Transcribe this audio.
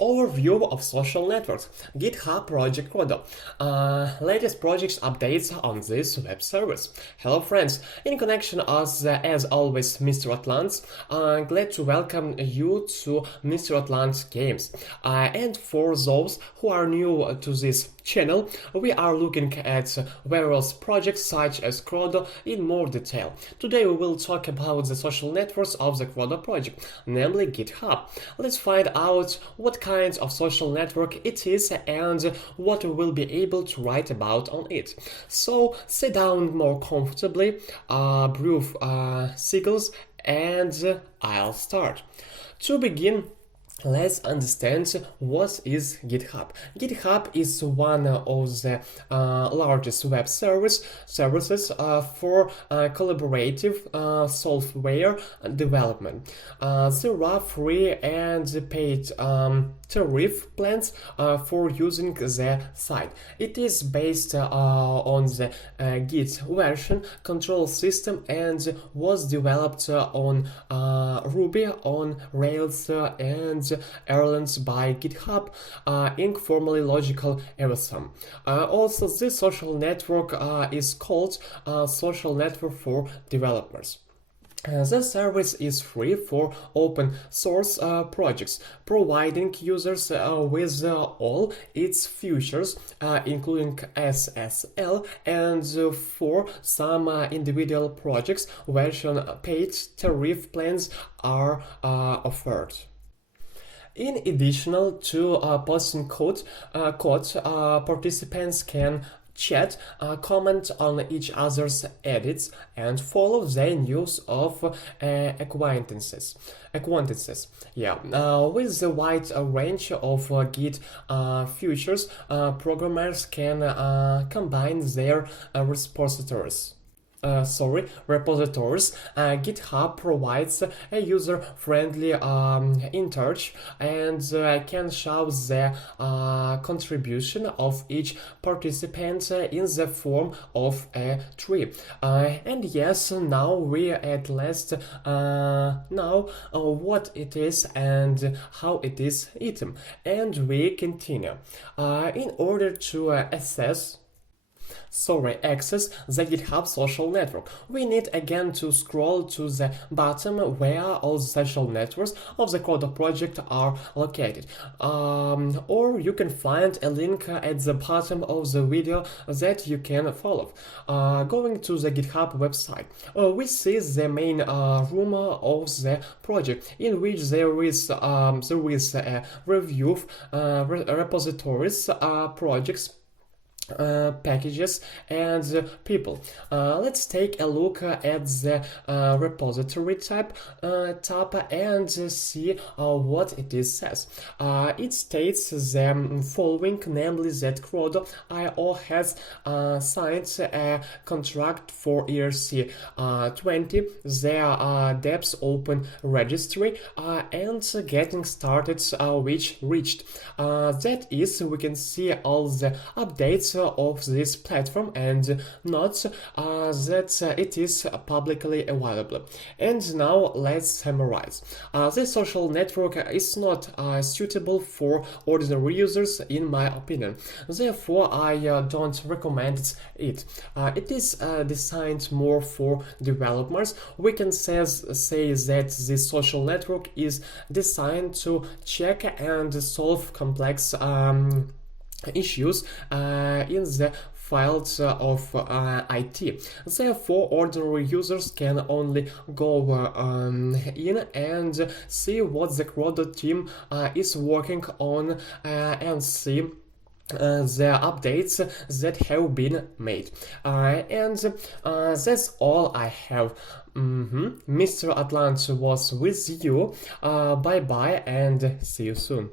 Overview of social networks. GitHub project Crodo. Latest project updates on this web service. Hello friends, in connection as always Mr. Atlant. Glad to welcome you to Mr. Atlant GAmmes. And for those who are new to this channel, we are looking at various projects such as Crodo in more detail. Today we will talk about the social networks of the Crodo project, namely GitHub. Let's find out what kind of social network it is and what we will be able to write about on it. So sit down more comfortably, brew seagulls, and I'll start. To begin, let's understand what is GitHub. GitHub is one of the largest web services for collaborative software development. There are free and paid tariff plans for using the site. It is based on the Git version control system and was developed on Ruby on Rails and Erlang by GitHub Inc. formerly Logical Awesome. Also, this social network is called Social Network for Developers. The service is free for open source projects, providing users with all its features, including SSL, and for some individual projects, version paid tariff plans are offered. In addition to posting code, participants can chat, comment on each other's edits, and follow the news of acquaintances. With the wide range of Git features, programmers can combine their repositories. GitHub provides a user-friendly interface and can show the contribution of each participant in the form of a tree. And yes, now we at last know what it is and how it is eaten. And we continue. In order to access the GitHub social network, we need again to scroll to the bottom where all the social networks of the Crodo project are located. Or you can find a link at the bottom of the video that you can follow. Going to the GitHub website, we see the main room of the project, in which there is a review of repositories, projects, packages, and people. Let's take a look at the repository tab and see what it says. It states the following, namely that Crodo.io has signed a contract for ERC20, their depths open registry, and getting started, which reached. That is, we can see all the updates of this platform and note that it is publicly available. And now let's summarize. This social network is not suitable for ordinary users in my opinion. Therefore, I don't recommend it. It is designed more for developers. We can say that this social network is designed to check and solve complex issues in the fields of IT. Therefore, ordinary users can only go in and see what the Crodo team is working on and see the updates that have been made. And that's all I have. Mr. Atlant was with you. Bye bye and see you soon.